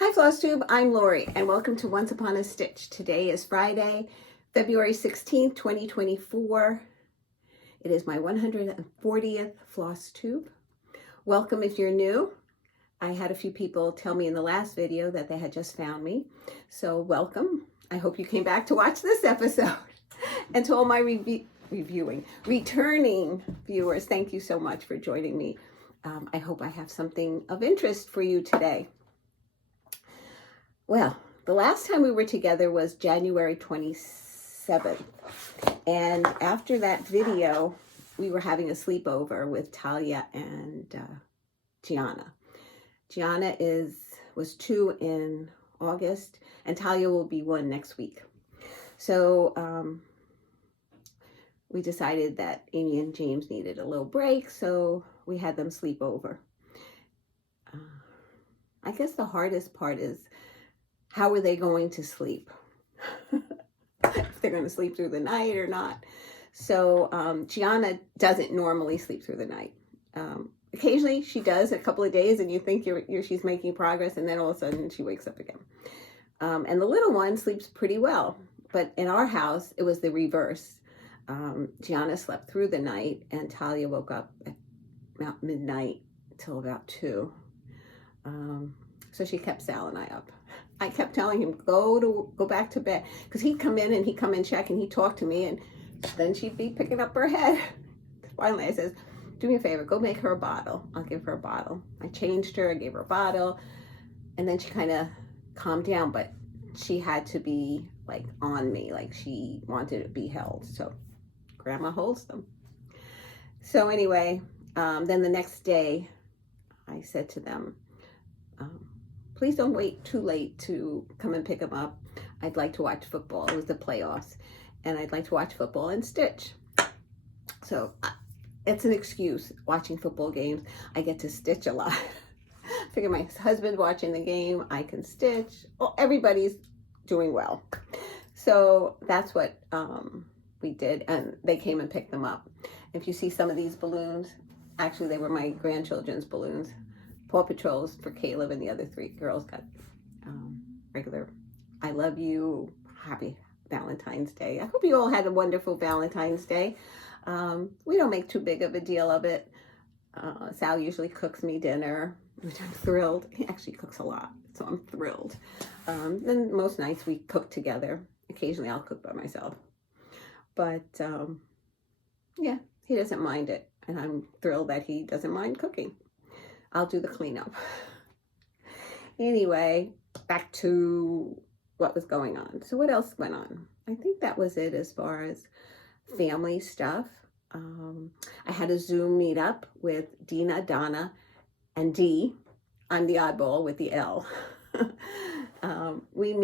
Hi Flosstube, I'm Lori and welcome to Once Upon a Stitch. Today is Friday, February 16th, 2024. It is my 140th Flosstube. Welcome if you're new. I had a few people tell me in the last video that they had just found me. So welcome. I hope you came back to watch this episode. And to all my returning viewers, thank you so much for joining me. I hope I have something of interest for you today. Well, the last time we were together was January 27th. And after that video, we were having a sleepover with Talia and Gianna. Gianna was 2 in August, and Talia will be 1 next week. So we decided that Amy and James needed a little break, so we had them sleep over. I guess the hardest part is, how are they going to sleep? If they're going to sleep through the night or not. So Gianna doesn't normally sleep through the night. Occasionally she does, a couple of days, and you think she's making progress, and then all of a sudden she wakes up again. And the little one sleeps pretty well. But in our house, it was the reverse. Gianna slept through the night, and Talia woke up at about midnight till about 2. So she kept Sal and I up. I kept telling him, go back to bed, because he'd come in and he'd come and check and he'd talk to me, and then she'd be picking up her head. Finally, I says, do me a favor, go make her a bottle. I'll give her a bottle. I changed her, I gave her a bottle, and then she kind of calmed down, but she had to be like on me, like she wanted to be held. So Grandma holds them. So anyway, then the next day, I said to them, please don't wait too late to come and pick them up. I'd like to watch football. It was the playoffs, and I'd like to watch football and stitch. So it's an excuse, watching football games. I get to stitch a lot. Figure my husband's watching the game, I can stitch. Well, everybody's doing well. So that's what we did, and they came and picked them up. If you see some of these balloons, actually they were my grandchildren's balloons. Paw Patrol's for Caleb, and the other 3 girls got regular I love you, happy Valentine's Day. I hope you all had a wonderful Valentine's Day. We don't make too big of a deal of it. Sal usually cooks me dinner, which I'm thrilled. He actually cooks a lot, so I'm thrilled. Then most nights we cook together. Occasionally I'll cook by myself. But yeah, he doesn't mind it, and I'm thrilled that he doesn't mind cooking. I'll do the cleanup. Anyway, back to what was going on. So what else went on? I think that was it as far as family stuff. I had a Zoom meetup with Dena, Donna, and Dee. I'm the oddball with the L. We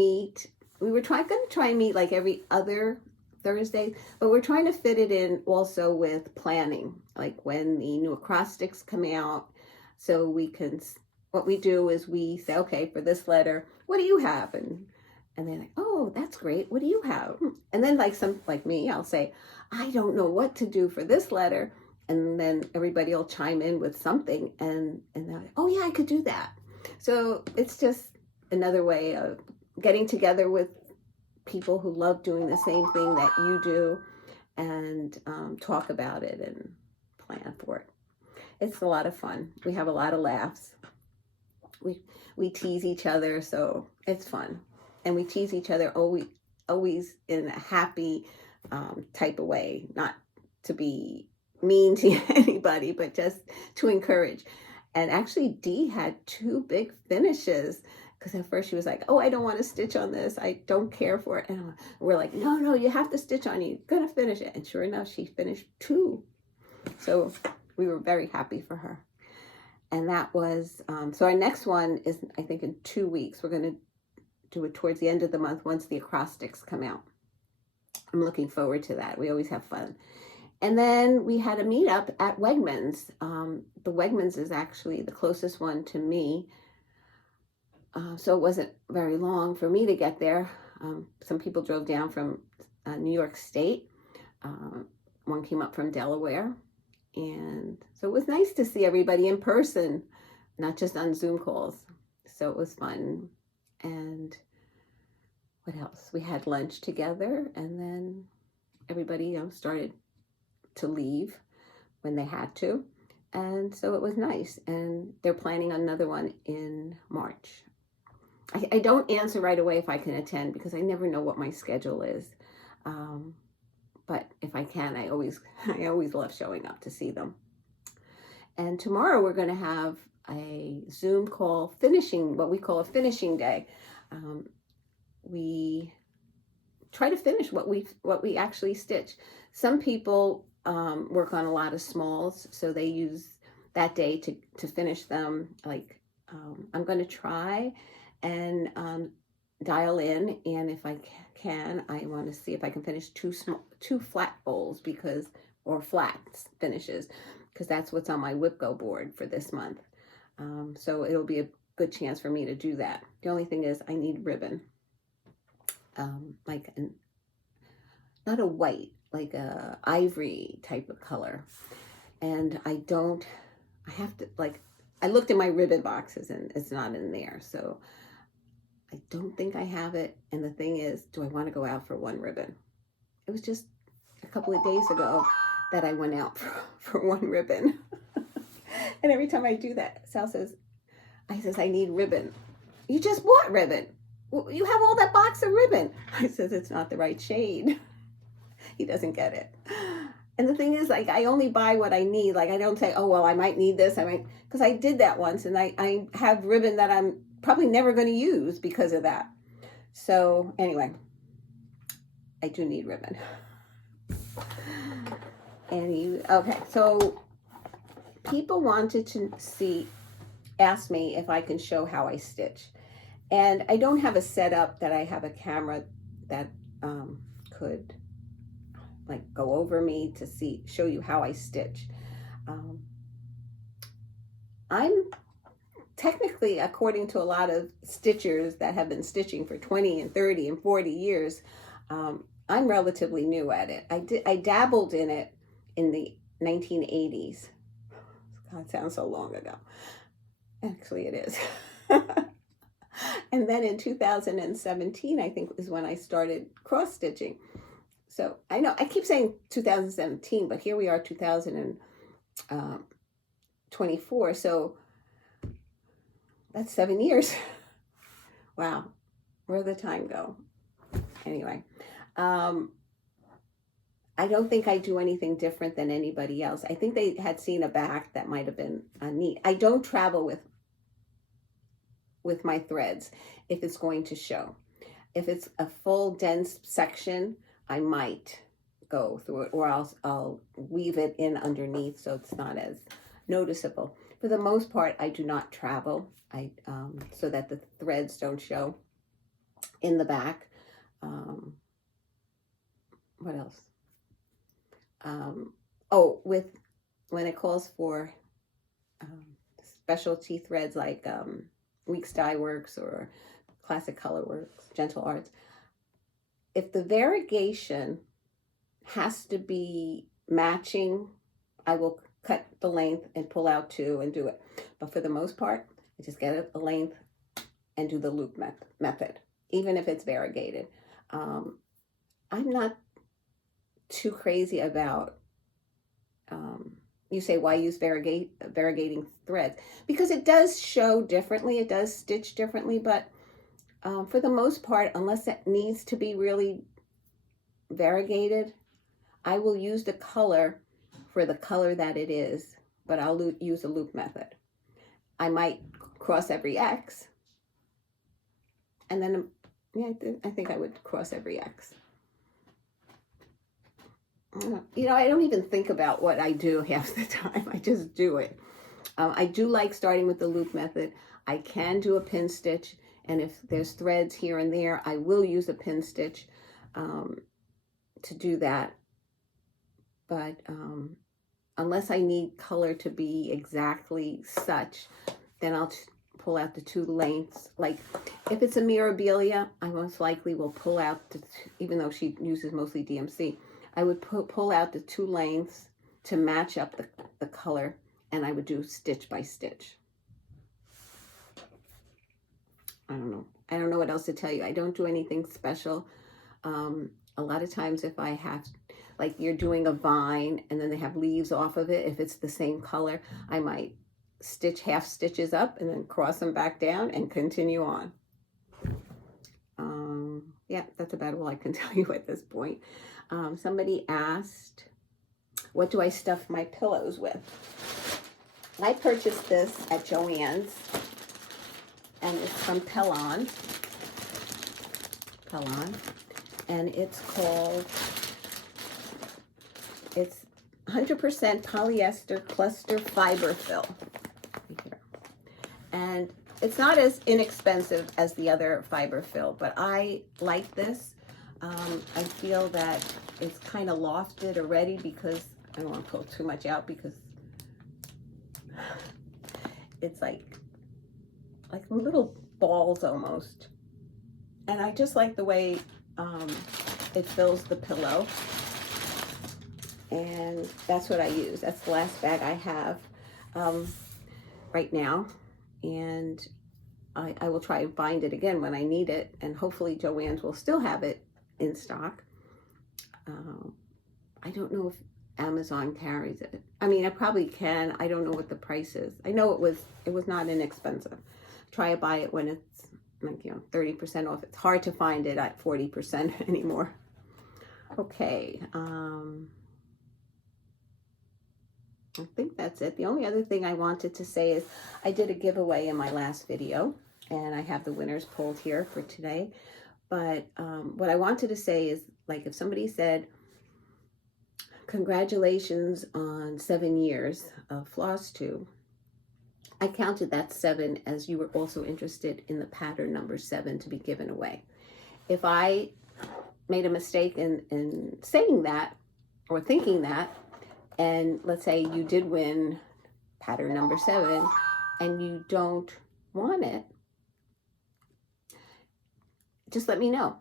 were going to try and meet like every other Thursday, but we're trying to fit it in also with planning, like when the new acrostics come out. So we can, what we do is we say, okay, for this letter, what do you have? And they're like, oh, that's great. What do you have? And then like me, I'll say, I don't know what to do for this letter. And then everybody will chime in with something, and they're like, oh yeah, I could do that. So it's just another way of getting together with people who love doing the same thing that you do, and talk about it and plan for it. It's a lot of fun. We have a lot of laughs. We tease each other, so it's fun. And we tease each other always in a happy type of way, not to be mean to anybody, but just to encourage. And actually, Dee had 2 big finishes, because at first she was like, oh, I don't want to stitch on this. I don't care for it. And we're like, no, you have to stitch on it. You're going to finish it. And sure enough, she finished 2. So we were very happy for her. And that was, so our next one is, I think, in 2 weeks. We're going to do it towards the end of the month once the acrostics come out. I'm looking forward to that. We always have fun. And then we had a meetup at Wegmans. The Wegmans is actually the closest one to me. So it wasn't very long for me to get there. Some people drove down from New York State. One came up from Delaware. And so it was nice to see everybody in person, not just on Zoom calls. So it was fun. And what else? We had lunch together, and then everybody, started to leave when they had to. And so it was nice. And they're planning another one in March. I don't answer right away if I can attend because I never know what my schedule is. But if I can, I always love showing up to see them. And tomorrow we're going to have a Zoom call finishing, what we call a finishing day. We try to finish what we actually stitch. Some people work on a lot of smalls, so they use that day to finish them. Like I'm going to try and dial in, and if I can, I want to see if I can finish two flat bowls or flat finishes, because that's what's on my WhipGo board for this month. So it'll be a good chance for me to do that. The only thing is I need ribbon, not a white, like a ivory type of color. And I have to, I looked in my ribbon boxes and it's not in there. So I don't think I have it. And the thing is, do I want to go out for one ribbon? It was just a couple of days ago that I went out for one ribbon. And every time I do that, Sal says, I need ribbon. You just bought ribbon. You have all that box of ribbon. I says, it's not the right shade. He doesn't get it. And the thing is, I only buy what I need. I don't say, oh, well, I might need this. Because I did that once, and I have ribbon that I'm probably never going to use because of that. So anyway, I do need ribbon. Okay, so people wanted to ask me if I can show how I stitch. And I don't have a setup that I have a camera that could go over me to show you how I stitch. I'm technically, according to a lot of stitchers that have been stitching for 20 and 30 and 40 years, I'm relatively new at it. I dabbled in it in the 1980s. God, sounds so long ago. Actually, it is. And then in 2017, I think, is when I started cross stitching. So I know I keep saying 2017, but here we are, 2024. So that's 7 years. Wow, where'd the time go? Anyway, I don't think I do anything different than anybody else. I think they had seen a back that might have been neat. I don't travel with my threads if it's going to show. If it's a full dense section, I might go through it, or I'll weave it in underneath so it's not as noticeable. For the most part, I do not travel, so that the threads don't show in the back. What else? When it calls for specialty threads like Weeks Dye Works or Classic Color Works, Gentle Arts, if the variegation has to be matching, I will cut the length and pull out 2 and do it. But for the most part, I just get a length and do the loop method, even if it's variegated. I'm not too crazy about, you say, why use variegating threads? Because it does show differently, it does stitch differently, but for the most part, unless it needs to be really variegated, I will use the color for the color that it is, but I'll use a loop method. I might cross every X, and then, yeah, I think I would cross every X. I don't even think about what I do half the time. I just do it. I do like starting with the loop method. I can do a pin stitch, and if there's threads here and there, I will use a pin stitch to do that. But unless I need color to be exactly such, then I'll pull out the 2 lengths. Like if it's a Mirabilia, I most likely will pull out, even though she uses mostly DMC, I would pull out the 2 lengths to match up the color, and I would do stitch by stitch. I don't know. I don't know what else to tell you. I don't do anything special. A lot of times if I have, like you're doing a vine and then they have leaves off of it, if it's the same color, I might stitch half stitches up and then cross them back down and continue on. Yeah, that's about all I can tell you at this point. Somebody asked, what do I stuff my pillows with? I purchased this at Joann's, and it's from Pellon, and it's called, it's 100% polyester cluster fiber fill. And it's not as inexpensive as the other fiber fill, but I like this. I feel that it's kind of lofted already because I don't want to pull too much out because it's like little balls almost. And I just like the way it fills the pillow. And that's what I use. That's the last bag I have right now. And I will try and find it again when I need it. And hopefully Joann's will still have it in stock. I don't know if Amazon carries it. I mean, I probably can. I don't know what the price is. I know it was not inexpensive. Try to buy it when it's like, 30% off. It's hard to find it at 40% anymore. Okay. I think that's it. The only other thing I wanted to say is I did a giveaway in my last video, and I have the winners pulled here for today. But what I wanted to say is, like, if somebody said, congratulations on 7 years of Flosstube, I counted that 7 as you were also interested in the pattern number 7 to be given away. If I made a mistake in saying that or thinking that, and let's say you did win pattern number 7 and you don't want it, just let me know.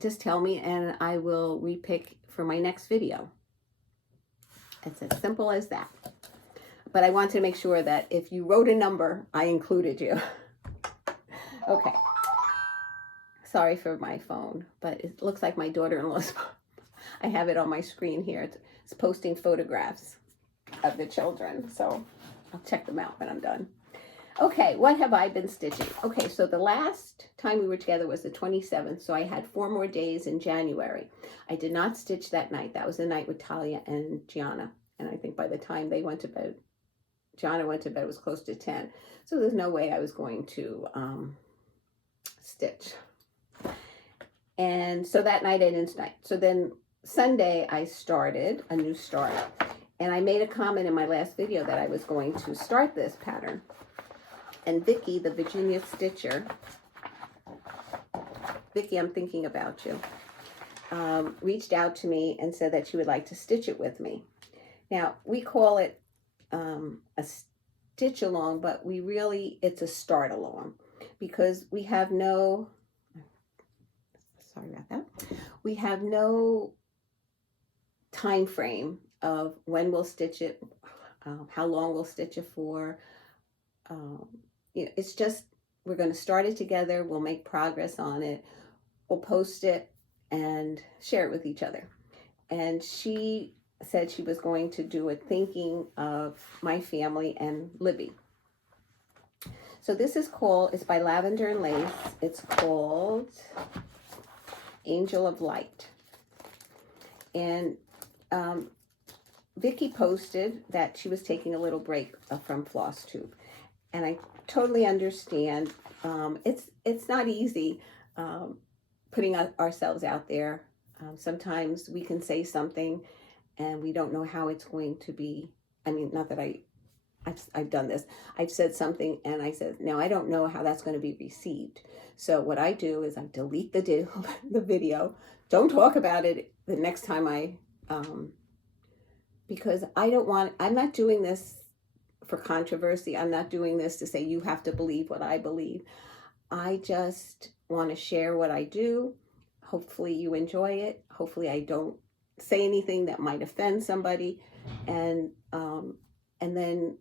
Just tell me and I will repick for my next video. It's as simple as that. But I want to make sure that if you wrote a number, I included you. Okay. Sorry for my phone, but it looks like my daughter-in-law's phone. I have it on my screen here. It's posting photographs of the children, so I'll check them out when I'm done. Okay, what have I been stitching? Okay, so the last time we were together was the 27th, so I had 4 more days in January. I did not stitch that night. That was the night with Talia and Gianna, and I think by the time they went to bed, Gianna went to bed, it was close to 10, so there's no way I was going to stitch. And so that night I didn't stitch. So then Sunday I started a new start, and I made a comment in my last video that I was going to start this pattern. And Vicky, the Virginia Stitcher, Vicky, I'm thinking about you, reached out to me and said that she would like to stitch it with me. Now, we call it a stitch along, but it's a start along because we have no, sorry about that, we have no time frame of when we'll stitch it, how long we'll stitch it for. It's just, we're going to start it together. We'll make progress on it. We'll post it and share it with each other. And she said she was going to do it thinking of my family and Libby. So this is called, it's by Lavender and Lace. It's called Angel of Light. And Vicky posted that she was taking a little break from Flosstube. And I totally understand. It's not easy putting ourselves out there. Sometimes we can say something and we don't know how it's going to be. I mean, not that I've done this. I've said something and I said, no, I don't know how that's going to be received. So what I do is I delete the video. Don't talk about it the next time because I'm not doing this for controversy. I'm not doing this to say you have to believe what I believe. I just want to share what I do. Hopefully you enjoy it. Hopefully I don't say anything that might offend somebody. And then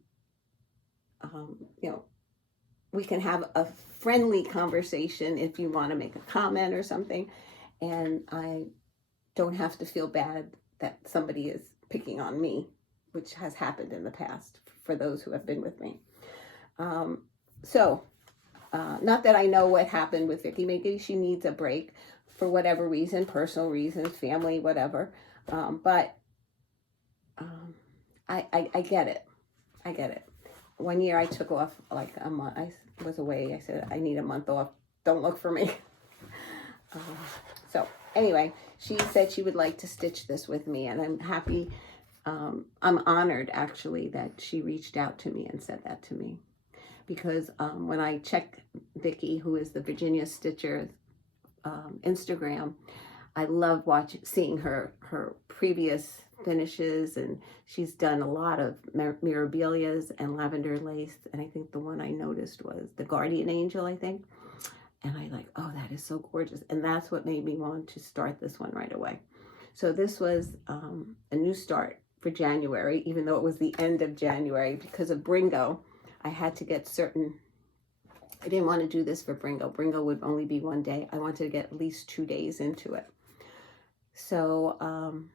we can have a friendly conversation if you want to make a comment or something. And I don't have to feel bad that somebody is picking on me, which has happened in the past for those who have been with me. Not that I know what happened with Vicky. Maybe she needs a break for whatever reason, personal reasons, family, whatever. But I get it. I get it. One year I took off like a month. I was away. I said, I need a month off. Don't look for me. So anyway, she said she would like to stitch this with me, and I'm happy. I'm honored actually that she reached out to me and said that to me, because when I check Vicky, who is the Virginia Stitcher Instagram, I love seeing her previous finishes, and she's done a lot of Mirabilias and lavender lace, and I think the one I noticed was the Guardian Angel, I think. And I like, oh, that is so gorgeous. And that's what made me want to start this one right away. So this was a new start for January, even though it was the end of January. Because of Bringo, I had to get certain, I didn't want to do this for Bringo. Bringo would only be one day. I wanted to get at least 2 days into it. So I'm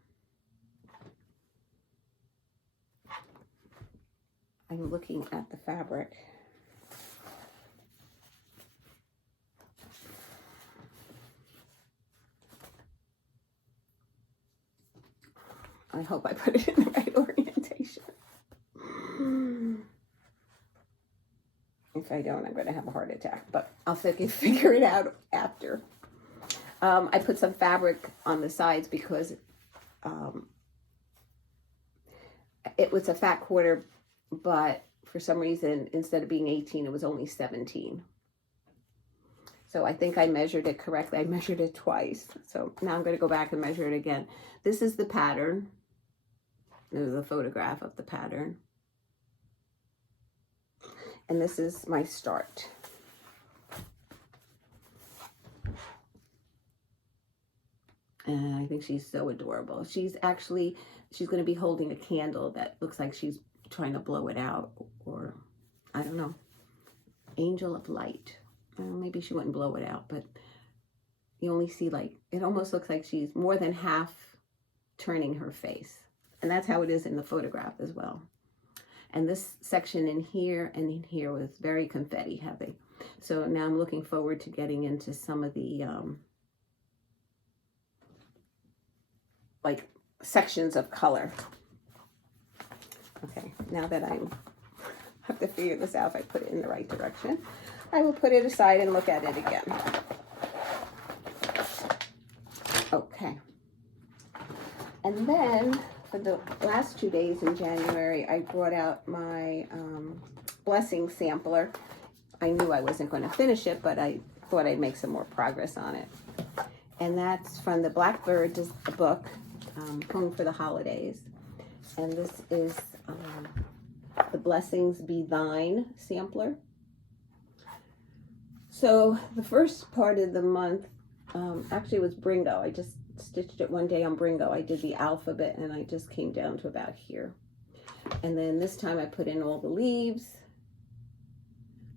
looking at the fabric. I hope I put it in the right orientation. If I don't, I'm going to have a heart attack, but I'll figure it out after. I put some fabric on the sides because it was a fat quarter, but for some reason, instead of being 18, it was only 17. So I think I measured it correctly. I measured it twice. So now I'm going to go back and measure it again. This is the pattern. There's a photograph of the pattern. And this is my start. And I think she's so adorable. She's going to be holding a candle that looks like she's trying to blow it out, or I don't know. Angel of Light. Maybe she wouldn't blow it out, but you only see like, it almost looks like she's more than half turning her face. And that's how it is in the photograph as well. And this section in here and in here was very confetti heavy. So now I'm looking forward to getting into some of the like sections of color. Okay, now that I have to figure this out if I put it in the right direction, I will put it aside and look at it again. Okay. And then for the last 2 days in January, I brought out my blessing sampler. I knew I wasn't going to finish it, but I thought I'd make some more progress on it. And that's from the Blackbird book, Home for the Holidays. And this is the Blessings Be Thine sampler. So the first part of the month actually was Bringo. I just stitched it one day on Bringo. I did the alphabet and I just came down to about here. And then this time I put in all the leaves,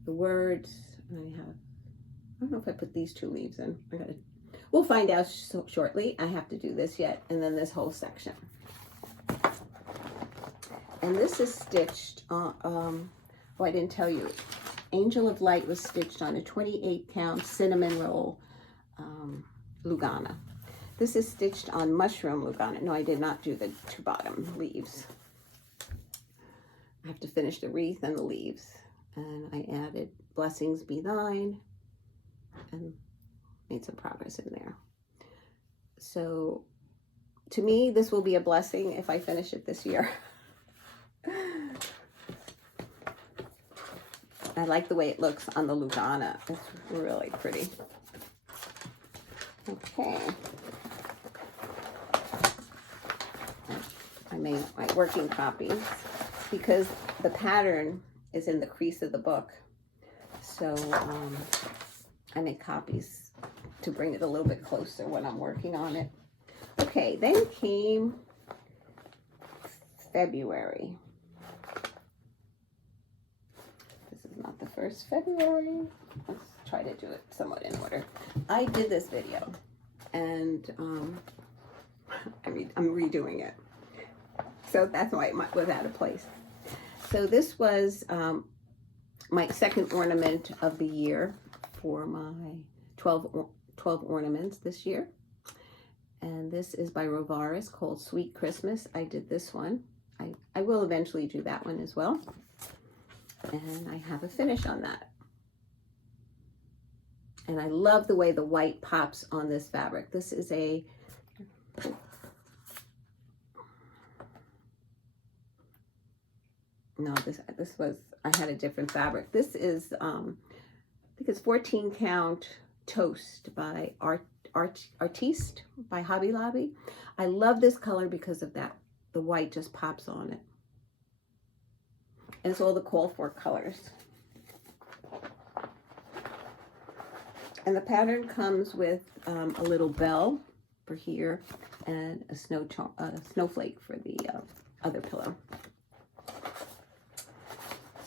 the words, and I don't know if I put these 2 leaves in. We'll find out shortly. I have to do this yet. And then this whole section. And this is stitched on, oh, I didn't tell you. Angel of Light was stitched on a 28 count cinnamon roll Lugana. This is stitched on mushroom Lugana. No, I did not do the 2 bottom leaves. I have to finish the wreath and the leaves. And I added Blessings Be Thine and made some progress in there. So to me, this will be a blessing if I finish it this year. I like the way it looks on the Lugana. It's really pretty. Okay. I made my working copies because the pattern is in the crease of the book. So I make copies to bring it a little bit closer when I'm working on it. Okay, then came February. This is not the 21st February. Let's try to do it somewhat in order. I did this video, and I'm redoing it. So that's why it was out of place. So this was my second ornament of the year for my 12 ornaments this year. And this is by Rovaris, called Sweet Christmas. I did this one. I will eventually do that one as well. And I have a finish on that. And I love the way the white pops on this fabric. This is a, no, this was, I had a different fabric. This is, I think it's 14 count Toast by Artiste by Hobby Lobby. I love this color because of that. The white just pops on it. And it's all the call for colors. And the pattern comes with a little bell for here and a snowflake for the other pillow.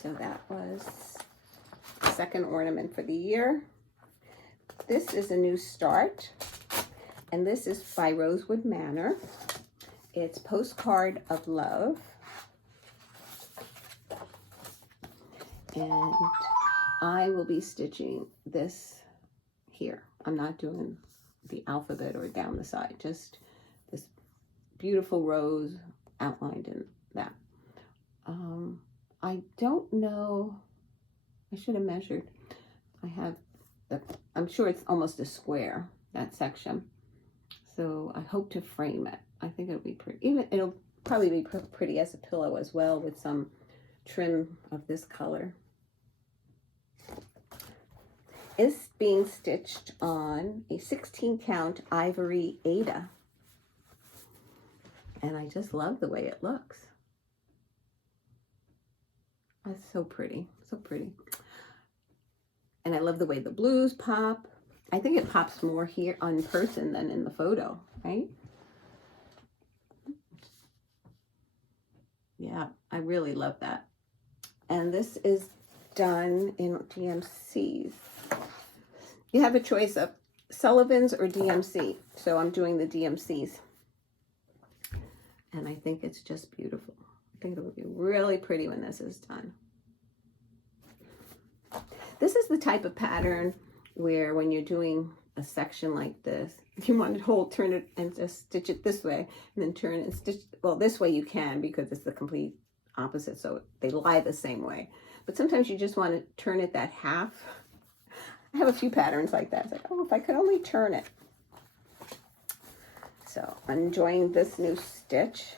So that was the second ornament for the year. This is a new start, and this is by Rosewood Manor. It's Postcard of Love. And I will be stitching this here. I'm not doing the alphabet or down the side, just this beautiful rose outlined in that. I don't know, I should have measured. I'm sure it's almost a square, that section. So I hope to frame it. I think it'll be pretty, it'll probably be pretty as a pillow as well, with some trim of this color. It's being stitched on a 16 count ivory Ada. And I just love the way it looks. It's so pretty, so pretty. And I love the way the blues pop. I think it pops more here on person than in the photo, right? Yeah, I really love that. And this is done in DMCs. You have a choice of Sullivan's or DMC. So I'm doing the DMCs. And I think it's just beautiful. I think it will be really pretty when this is done. This is the type of pattern where when you're doing a section like this, if you want to turn it and just stitch it this way, and then turn it and stitch, well, this way you can because it's the complete opposite, so they lie the same way. But sometimes you just want to turn it that half. I have a few patterns like that. It's like, oh, if I could only turn it. So I'm enjoying this new stitch.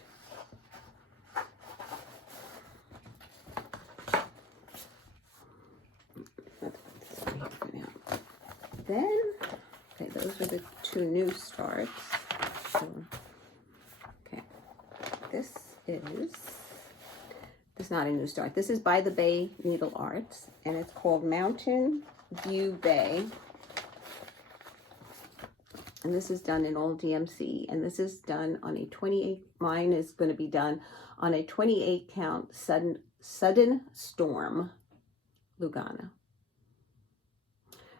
Then, okay, those are the two new starts. So, okay, this is not a new start. This is by the Bay Needle Arts, and it's called Mountain View Bay. And this is done in all DMC, and this is done on a 28, mine is going to be done on a 28 count Sudden Storm Lugana.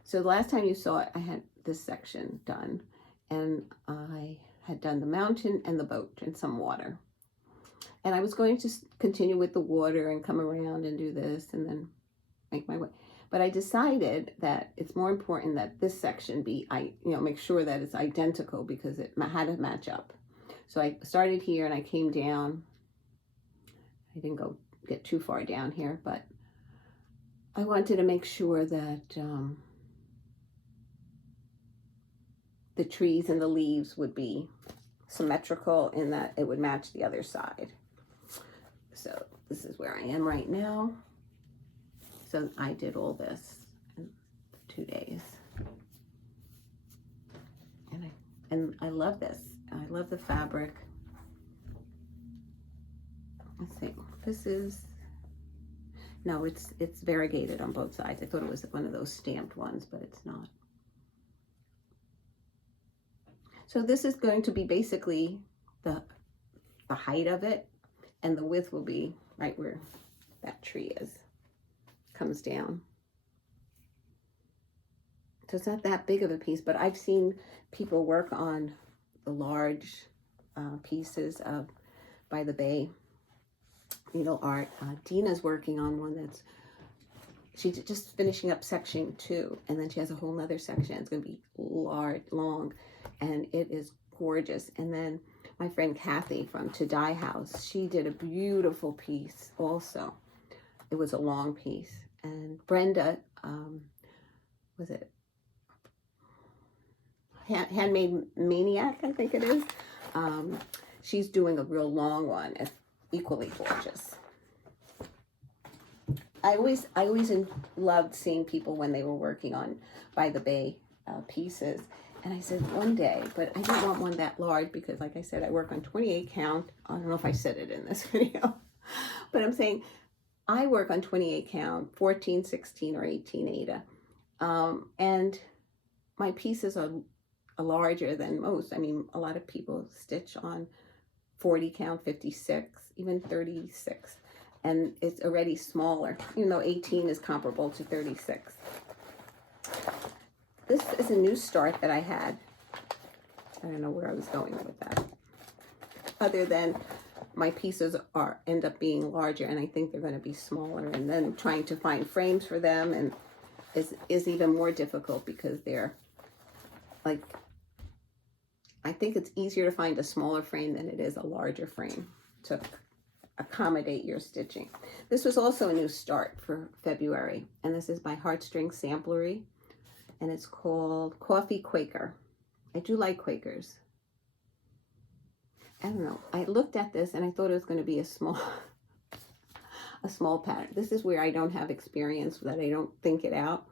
So the last time you saw it, I had this section done, and I had done the mountain and the boat and some water. And I was going to continue with the water and come around and do this and then make my way. But I decided that it's more important that this section be, make sure that it's identical because it had to match up. So I started here and I came down. I didn't get too far down here, but I wanted to make sure that the trees and the leaves would be symmetrical in that it would match the other side. So this is where I am right now. So I did all this in 2 days. And I love this. I love the fabric. Let's see. This is, no, it's variegated on both sides. I thought it was one of those stamped ones, but it's not. So this is going to be basically the height of it, and the width will be right where that tree is, comes down. So it's not that big of a piece, but I've seen people work on the large pieces of by the bay needle art. Dena's working on one that's, she's just finishing up section 2, and then she has a whole nother section. It's going to be large, long, and it is gorgeous. And then my friend Kathy from To Dye House, she did a beautiful piece also. It was a long piece. And Brenda, was it Handmade Maniac, I think it is. She's doing a real long one. It's equally gorgeous. I always loved seeing people when they were working on by the bay pieces. And I said one day, but I didn't want one that large because, like I said, I work on 28 count. I don't know if I said it in this video, but I'm saying I work on 28 count, 14, 16, or 18 Aida. And my pieces are larger than most. I mean, a lot of people stitch on 40 count, 56, even 36. And it's already smaller, even though 18 is comparable to 36. This is a new start that I had. I don't know where I was going with that. Other than my pieces end up being larger, and I think they're going to be smaller. And then trying to find frames for them and is even more difficult because they're like, I think it's easier to find a smaller frame than it is a larger frame to accommodate your stitching. This was also a new start for February, and this is by Heartstring Samplery, and it's called Coffee Quaker. I do like Quakers. I don't know. I looked at this and I thought it was going to be a small pattern. This is where I don't have experience, that I don't think it out.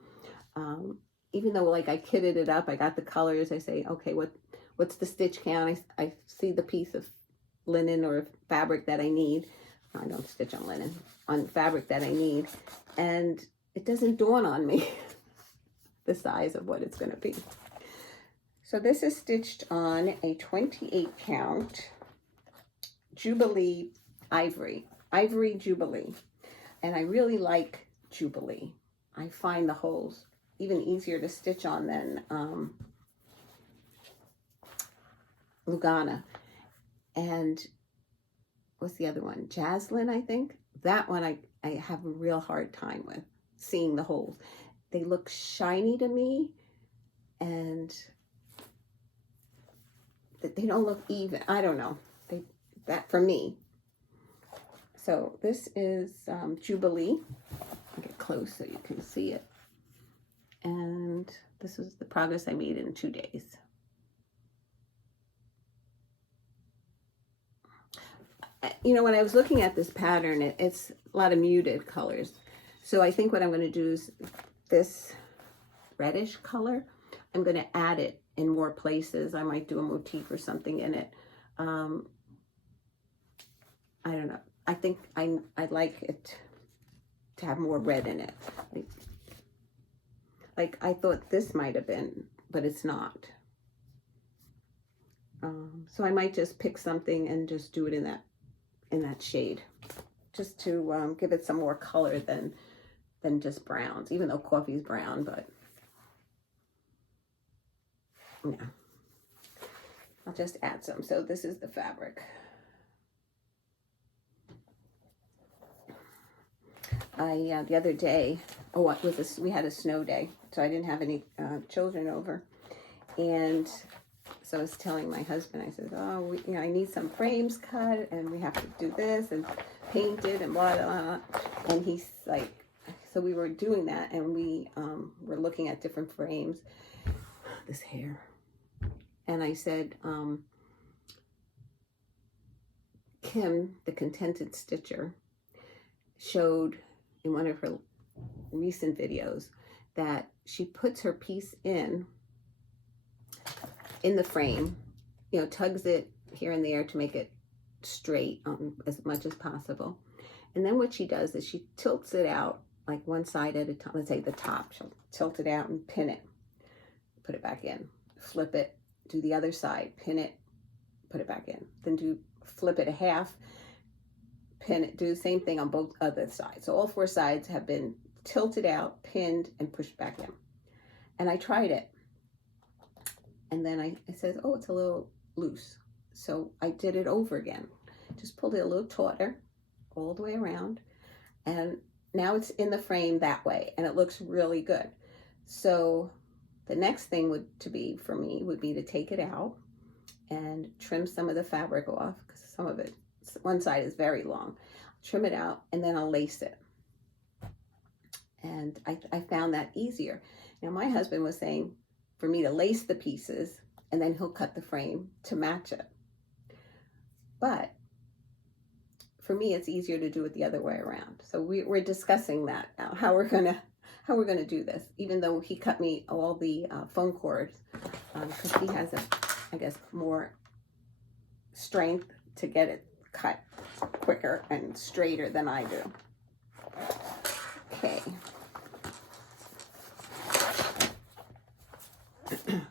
Even though like I kitted it up, I got the colors. I say, okay, what's the stitch count? I see the piece of linen or fabric that I need. I don't stitch on linen, on fabric that I need, and it doesn't dawn on me the size of what it's going to be. So this is stitched on a 28 count Jubilee Ivory Jubilee, and I really like Jubilee. I find the holes even easier to stitch on than Lugana. And what's the other one? Jaslyn, I think. That one I have a real hard time with seeing the holes. They look shiny to me, and they don't look even. I don't know. That for me. So this is Jubilee. I'll get close so you can see it. And this is the progress I made in 2 days. You know, when I was looking at this pattern, it's a lot of muted colors. So I think what I'm going to do is this reddish color, I'm going to add it in more places. I might do a motif or something in it. I don't know. I think I'd like it to have more red in it. Like I thought this might have been, but it's not. So I might just pick something and just do it in that shade, just to give it some more color than just browns, even though coffee's brown, but yeah. I'll just add some. So this is the fabric. The other day, we had a snow day, so I didn't have any children over, and so I was telling my husband, I said, oh, I need some frames cut, and we have to do this and paint it and blah, blah, blah. And he's like, so we were doing that, and we were looking at different frames. This hair. And I said, Kim, the Contented Stitcher, showed in one of her recent videos that she puts her piece in the frame, tugs it here and there to make it straight as much as possible. And then what she does is she tilts it out like one side at a time. Let's say the top, she'll tilt it out and pin it, put it back in, flip it, do the other side, pin it, put it back in, then flip it a half, pin it, do the same thing on both other sides. So all 4 sides have been tilted out, pinned, and pushed back in. And I tried it. And then I said, oh, it's a little loose. So I did it over again. Just pulled it a little tauter all the way around. And now it's in the frame that way. And it looks really good. So the next thing would be to take it out and trim some of the fabric off, because some of it, one side is very long. Trim it out, and then I'll lace it. And I found that easier. Now my husband was saying for me to lace the pieces, and then he'll cut the frame to match it. But for me, it's easier to do it the other way around. So we're discussing that now, how we're gonna do this. Even though he cut me all the foam cords, because he has I guess more strength to get it cut quicker and straighter than I do. Okay.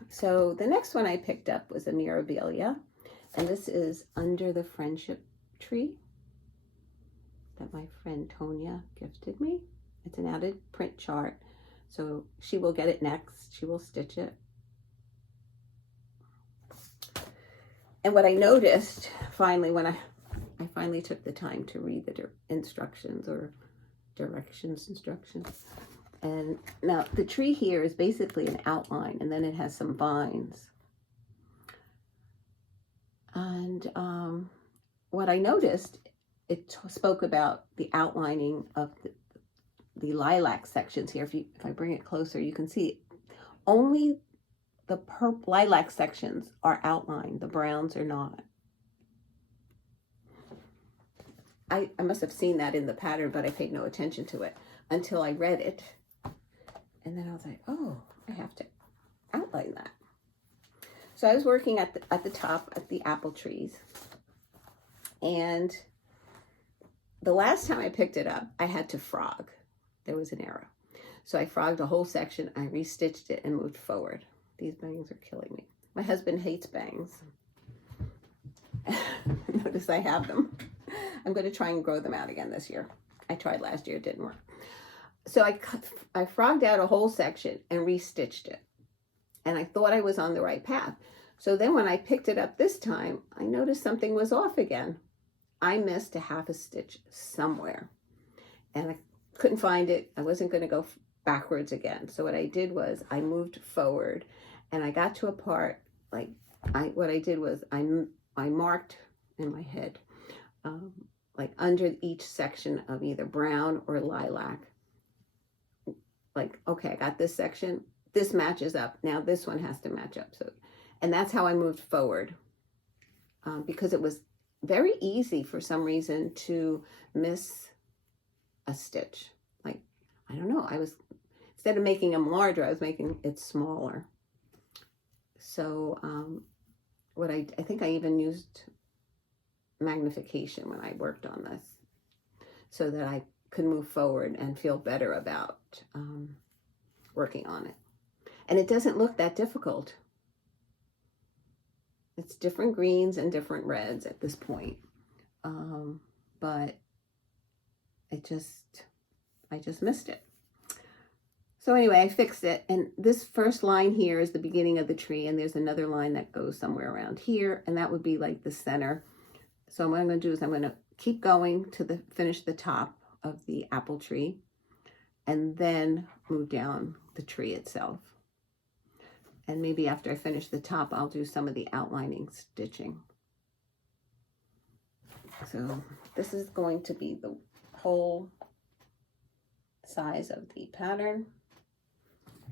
So the next one I picked up was a Mirabilia, and this is Under the Friendship Tree that my friend Tonya gifted me. It's an added print chart, so she will get it next. She will stitch it. And what I noticed finally, when I finally took the time to read the instructions, and now the tree here is basically an outline, and then it has some vines. And what I noticed, it spoke about the outlining of the lilac sections here. If I bring it closer, you can see only the lilac sections are outlined. The browns are not. I must have seen that in the pattern, but I paid no attention to it until I read it. And then I was like, oh, I have to outline that. So I was working at the top at the apple trees. And the last time I picked it up, I had to frog. There was an error. So I frogged a whole section, I restitched it and moved forward. These bangs are killing me. My husband hates bangs. Notice I have them. I'm going to try and grow them out again this year. I tried last year, it didn't work. So I frogged out a whole section and restitched it. And I thought I was on the right path. So then when I picked it up this time, I noticed something was off again. I missed a half a stitch somewhere. And I couldn't find it. I wasn't going to go backwards again. So what I did was I moved forward, and I got to a part, what I did was I marked in my head, like under each section of either brown or lilac. Like, okay, I got this section, this matches up. Now this one has to match up. So, and that's how I moved forward, because it was very easy for some reason to miss a stitch. Like, I don't know, instead of making them larger, I was making it smaller. So I think I even used magnification when I worked on this, so that I could move forward and feel better about working on it. And it doesn't look that difficult. It's different greens and different reds at this point. But I just missed it. So anyway, I fixed it. And this first line here is the beginning of the tree. And there's another line that goes somewhere around here. And that would be like the center. So what I'm going to do is I'm going to keep going to finish the top of the apple tree. And then move down the tree itself. And maybe after I finish the top, I'll do some of the outlining stitching. So this is going to be the whole size of the pattern.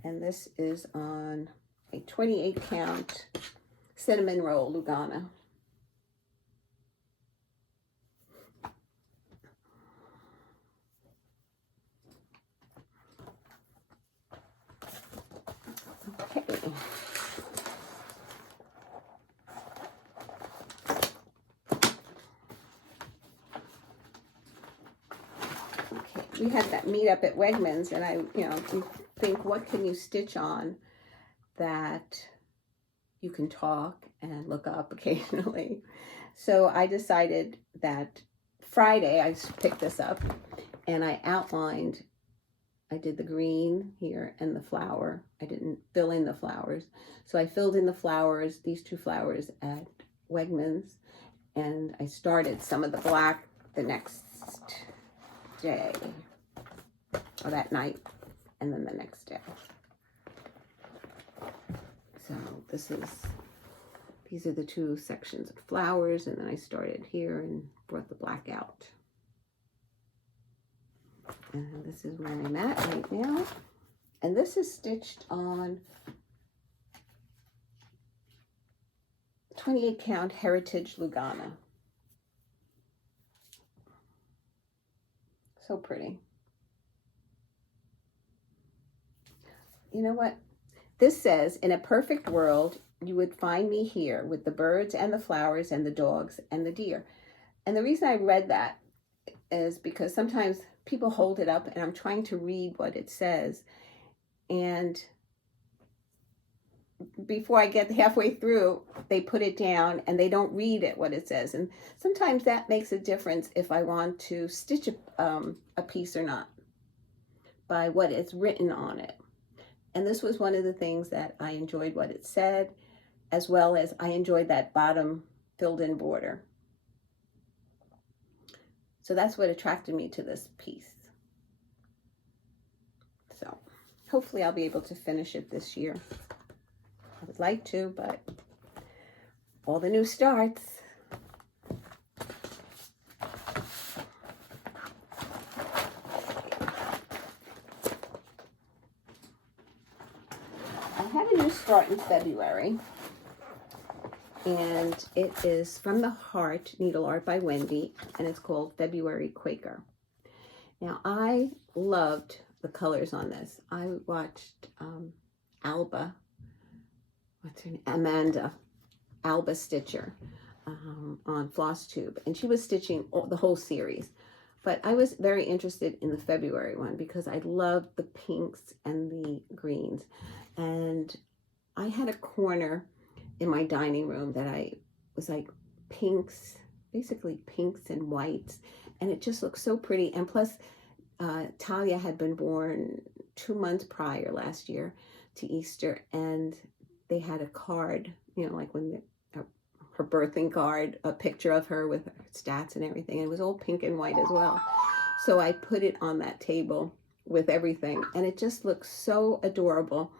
And this is on a 28 count cinnamon roll Lugana. Okay. We had that meet up at Wegmans, and you think, what can you stitch on that you can talk and look up occasionally? So I decided that Friday I picked this up and I outlined I did the green here and the flower. I didn't fill in the flowers. So I filled in the flowers, these 2 flowers at Wegmans, and I started some of the black the next day, or that night, and then the next day. So these are the 2 sections of flowers, and then I started here and brought the black out. And this is where I'm at right now. And this is stitched on 28 count Heritage Lugana. So pretty. You know what? This says, in a perfect world, you would find me here with the birds and the flowers and the dogs and the deer. And the reason I read that is because sometimes people hold it up and I'm trying to read what it says. And before I get halfway through, they put it down and they don't read it, what it says. And sometimes that makes a difference if I want to stitch a piece or not, by what it's written on it. And this was one of the things that I enjoyed what it said, as well as I enjoyed that bottom filled in border. So that's what attracted me to this piece. So hopefully I'll be able to finish it this year. I would like to, but all the new starts. I had a new start in February, and it is from the Heart Needle Art by Wendy, and it's called February Quaker. Now, I loved the colors on this. I watched Alba, what's her name? Alba Stitcher on Flosstube, and she was stitching the whole series. But I was very interested in the February one because I loved the pinks and the greens. And I had a corner in my dining room that I was like pinks, basically pinks and whites. And it just looked so pretty. And plus, Talia had been born 2 months prior last year to Easter. And they had a card, you know, like when her birthing card, a picture of her with her stats and everything. And it was all pink and white as well. So I put it on that table with everything. And it just looks so adorable.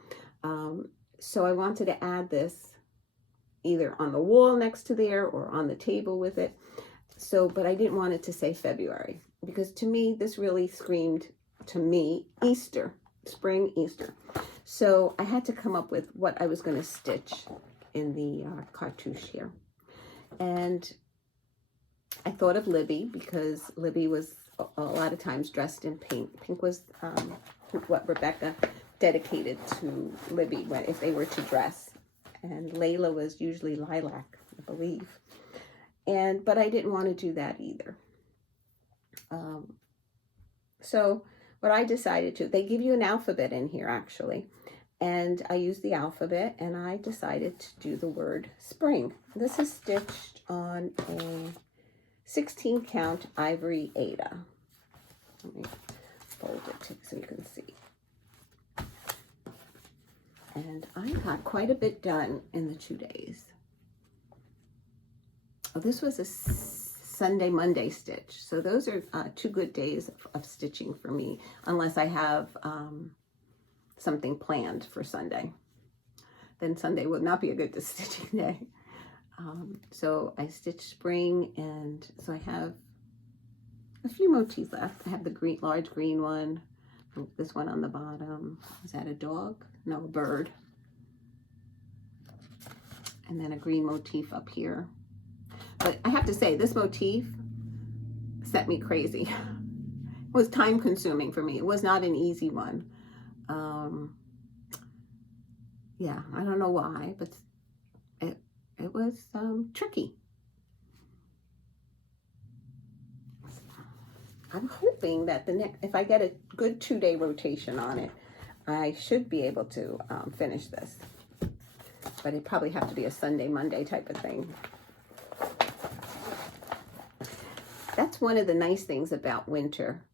So I wanted to add this either on the wall next to there or on the table with it. So, but I didn't want it to say February, because to me, this really screamed to me Easter, spring, Easter. So I had to come up with what I was going to stitch in the cartouche here. And I thought of Libby, because Libby was a lot of times dressed in pink. Pink was what Rebecca dedicated to Libby if they were to dress. And Layla was usually lilac, I believe. But I didn't want to do that either. So what I decided to, they give you an alphabet in here actually. And I used the alphabet and I decided to do the word spring. This is stitched on a 16 count ivory Ada. Let me fold it so you can see. And I got quite a bit done in the 2 days. Oh, this was a Sunday, Monday stitch. So those are 2 good days of stitching for me, unless I have something planned for Sunday. Then Sunday would not be a good stitching day. So I stitched spring, and so I have a few motifs left. I have the large green one, this one on the bottom. Is that a dog? No, a bird. And then a green motif up here. But I have to say, this motif set me crazy. It was time consuming for me. It was not an easy one. Yeah, I don't know why, but it was tricky. I'm hoping that if I get a good 2-day rotation on it, I should be able to finish this. But it'd probably have to be a Sunday, Monday type of thing. That's one of the nice things about winter.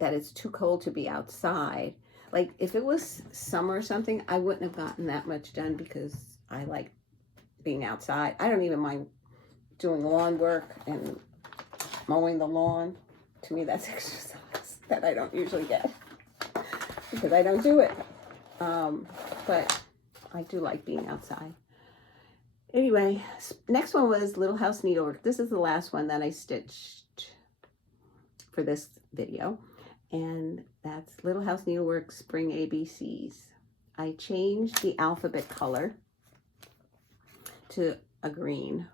that it's too cold to be outside. Like if it was summer or something, I wouldn't have gotten that much done because I like being outside. I don't even mind doing lawn work and mowing the lawn. To me, that's exercise that I don't usually get because I don't do it. But I do like being outside. Anyway, next one was Little House Needlework. This is the last one that I stitched for this video. And that's Little House Needlework Spring ABCs. I changed the alphabet color to a green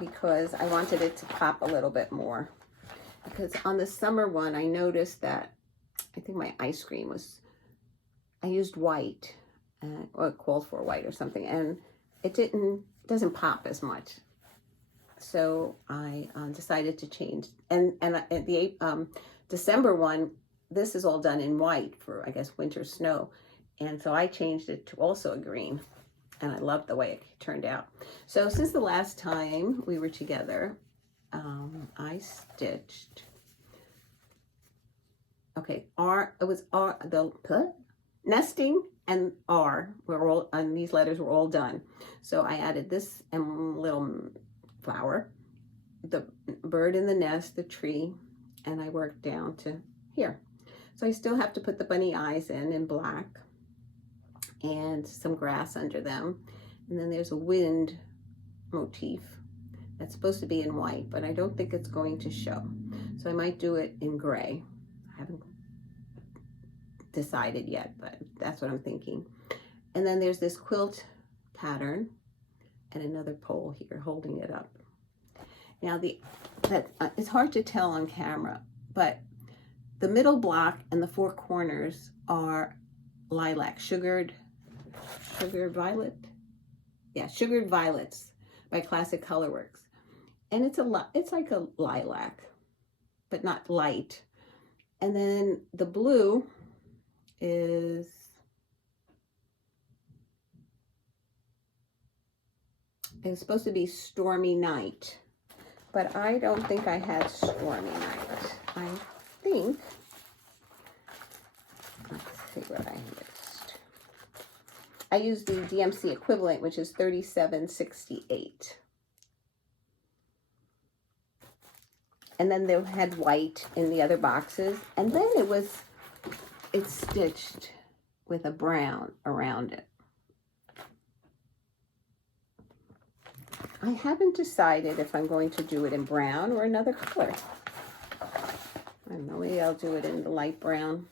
because I wanted it to pop a little bit more. Because on the summer one, I noticed that I think my ice cream was, I used white, or it called for white or something, and it doesn't pop as much. So I decided to change. And the December one, this is all done in white for, I guess, winter snow. And so I changed it to also a green. And I loved the way it turned out. So since the last time we were together, I stitched, okay, the nesting and R were all, and these letters were all done. So I added this and little flower, the bird in the nest, the tree, and I worked down to here. So I still have to put the bunny eyes in black and some grass under them. And then there's a wind motif that's supposed to be in white, but I don't think it's going to show. So I might do it in gray. I haven't decided yet, but that's what I'm thinking. And then there's this quilt pattern and another pole here holding it up. Now it's hard to tell on camera, but the middle block and the four corners are lilac, sugared violet. Yeah, Sugared Violets by Classic Colorworks. And it's like a lilac, but not light. And then the blue is it's supposed to be Stormy Night, but I don't think I had Stormy Night. I think, let's see what I used. I used the DMC equivalent, which is 3768. And then they had white in the other boxes. And then it's stitched with a brown around it. I haven't decided if I'm going to do it in brown or another color. I don't know, maybe I'll do it in the light brown.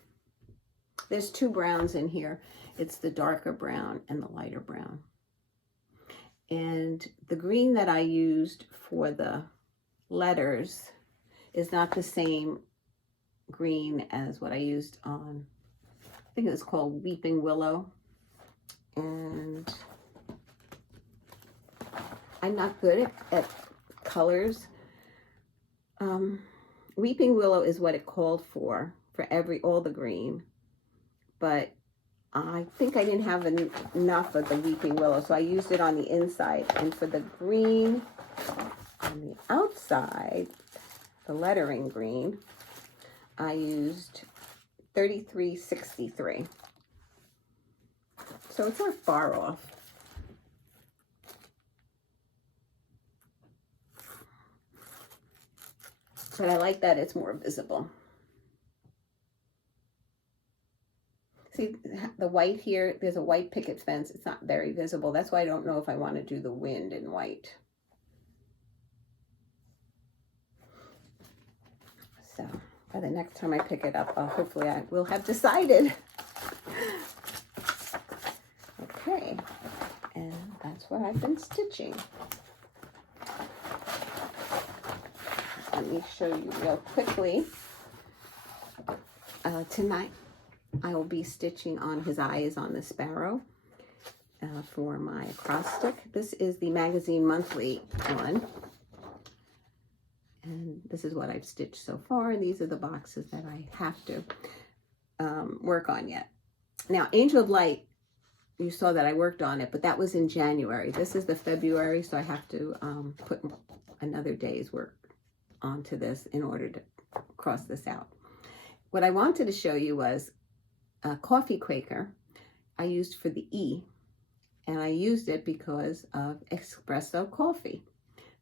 There's two browns in here. It's the darker brown and the lighter brown. And the green that I used for the letters is not the same green as what I used on, I think it's called Weeping Willow. And I'm not good at colors. Weeping Willow is what it called for all the green, but I think I didn't have enough of the Weeping Willow, so I used it on the inside. And for the green on the outside, the lettering green, I used 3363. So it's not far off. But I like that it's more visible. See, the white here, there's a white picket fence. It's not very visible. That's why I don't know if I want to do the wind in white. So by the next time I pick it up, hopefully I will have decided. Okay, and that's what I've been stitching. Let me show you real quickly. Tonight I will be stitching on his eyes on the sparrow for my acrostic. This is the magazine monthly one. And this is what I've stitched so far. And these are the boxes that I have to work on yet. Now, Angel of Light, you saw that I worked on it, but that was in January. This is the February, so I have to put another day's work onto this in order to cross this out. What I wanted to show you was a coffee Quaker I used for the E, and I used it because of espresso coffee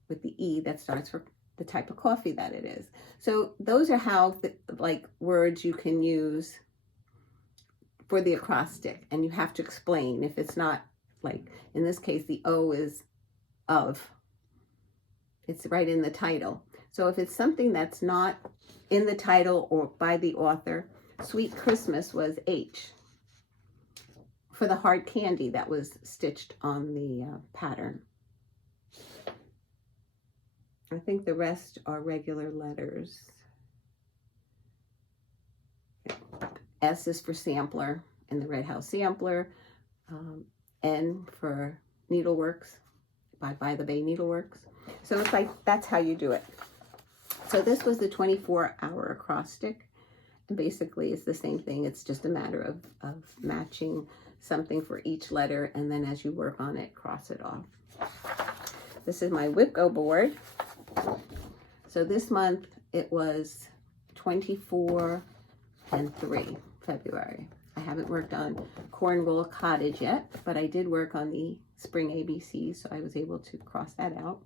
with the E that starts for the type of coffee that it is. So those are how like words you can use for the acrostic, and you have to explain if it's not, like in this case the O is of, it's right in the title. So if it's something that's not in the title or by the author, Sweet Christmas was H for the hard candy that was stitched on the pattern. I think the rest are regular letters. S is for sampler in the Red House Sampler. N for Needleworks by the Bay Needleworks. So it's like, that's how you do it. So this was the 24-hour acrostic. And basically it's the same thing. It's just a matter of matching something for each letter, and then as you work on it, cross it off. This is my Whipco board. So this month it was 24 and 3, February. I haven't worked on Cornwall Cottage yet, but I did work on the Spring ABC, so I was able to cross that out.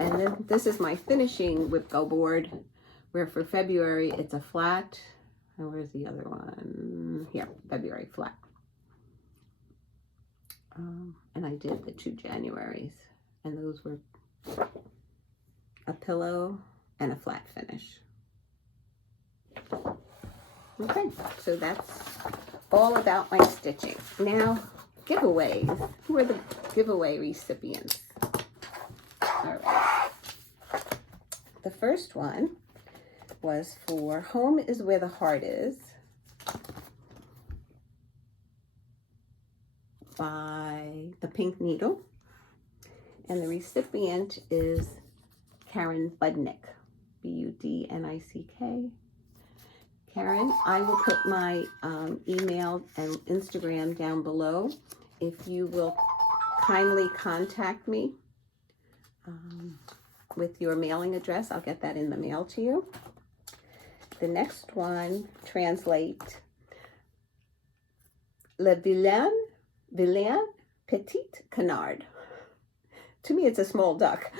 And then this is my finishing Whipco board, where for February it's a flat. And where's the other one? Here, February flat. And I did the 2 Januaries, and those were a pillow and a flat finish. Okay, so that's all about my stitching. Now, giveaways. Who are the giveaway recipients? All right. The first one was for Home is Where the Heart Is by The Pink Needle. And the recipient is Karen Budnick, Budnick. Karen, I will put my email and Instagram down below. If you will kindly contact me with your mailing address, I'll get that in the mail to you. The next one, translate Le Vilain Petit Canard. To me, it's a small duck,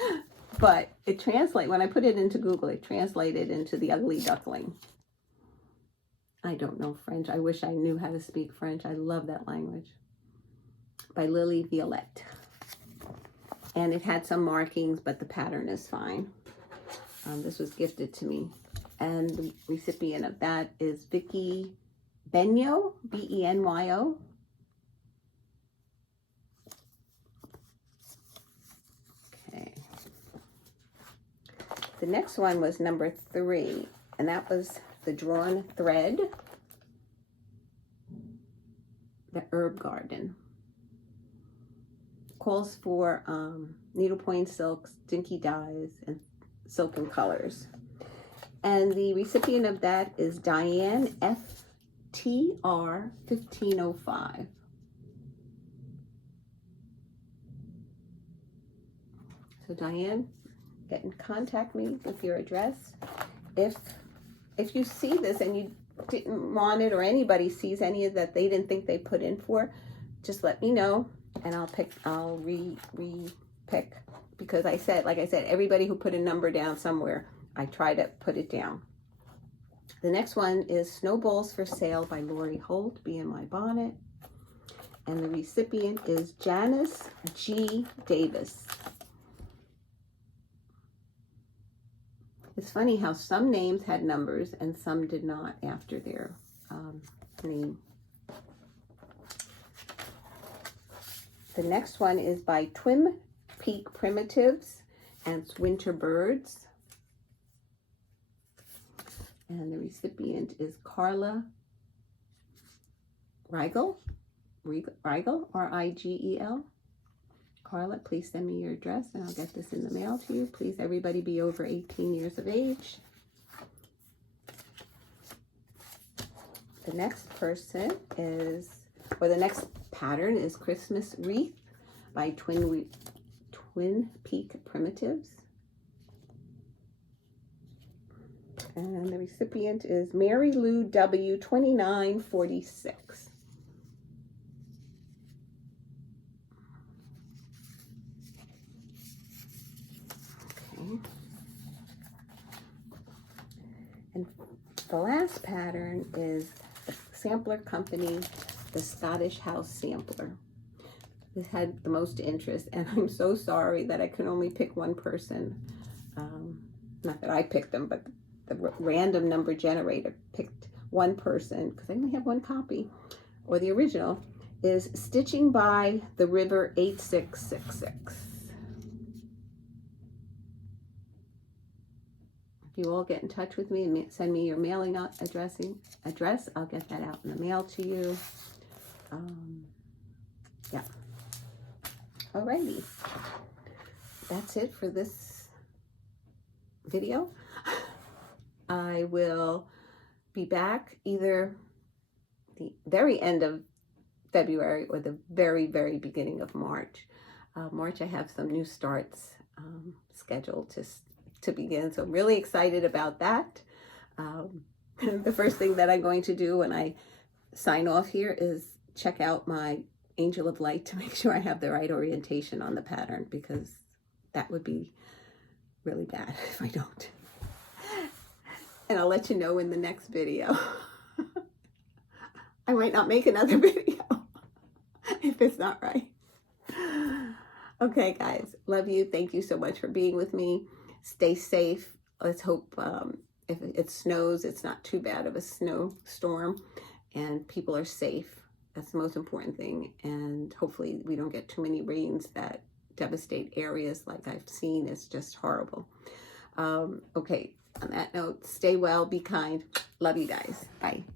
but it translates, when I put it into Google, it translated into the ugly duckling. I don't know French. I wish I knew how to speak French. I love that language. By Lily Violette. And it had some markings, but the pattern is fine. This was gifted to me. And the recipient of that is Vicky Benyo, Benyo. Okay. The next one was number 3, and that was the Drawn Thread, the Herb Garden. Calls for needlepoint silks, dinky dyes, and silken colors. And the recipient of that is Diane FTR 1505. So Diane, get in contact me with your address. If you see this and you didn't want it, or anybody sees any of that they didn't think they put in for, just let me know and I'll re-pick, because like I said, everybody who put a number down somewhere, I try to put it down. The next one is Snowballs for Sale by Lori Holt, Be in My Bonnet. And the recipient is Janice G. Davis. It's funny how some names had numbers and some did not after their name. The next one is by Twin Peak Primitives, and it's Winter Birds. And the recipient is Carla Rigel, R-I-G-E-L. Carla, please send me your address and I'll get this in the mail to you. Please, everybody be over 18 years of age. The next person is, or the next pattern is Christmas Wreath by Twin Peak Primitives. And the recipient is Mary Lou W. 2946. Okay. And the last pattern is the sampler company, the Scottish House Sampler. This had the most interest, and I'm so sorry that I could only pick one person. Not that I picked them, but the random number generator picked one person because I only have one copy. Or the original is Stitching by the River 8666. If you all get in touch with me and send me your mailing address, I'll get that out in the mail to you. Yeah. Alrighty. That's it for this video. I will be back either the very end of February or the very, very beginning of March. March, I have some new starts scheduled to begin, so I'm really excited about that. The first thing that I'm going to do when I sign off here is check out my Angel of Light to make sure I have the right orientation on the pattern, because that would be really bad if I don't. And I'll let you know in the next video. I might not make another video if it's not right. Okay, guys, love you. Thank you so much for being with me. Stay safe. Let's hope if it snows, it's not too bad of a snowstorm and people are safe. That's the most important thing. And hopefully we don't get too many rains that devastate areas like I've seen. It's just horrible. Okay, on that note, stay well, be kind. Love you guys. Bye.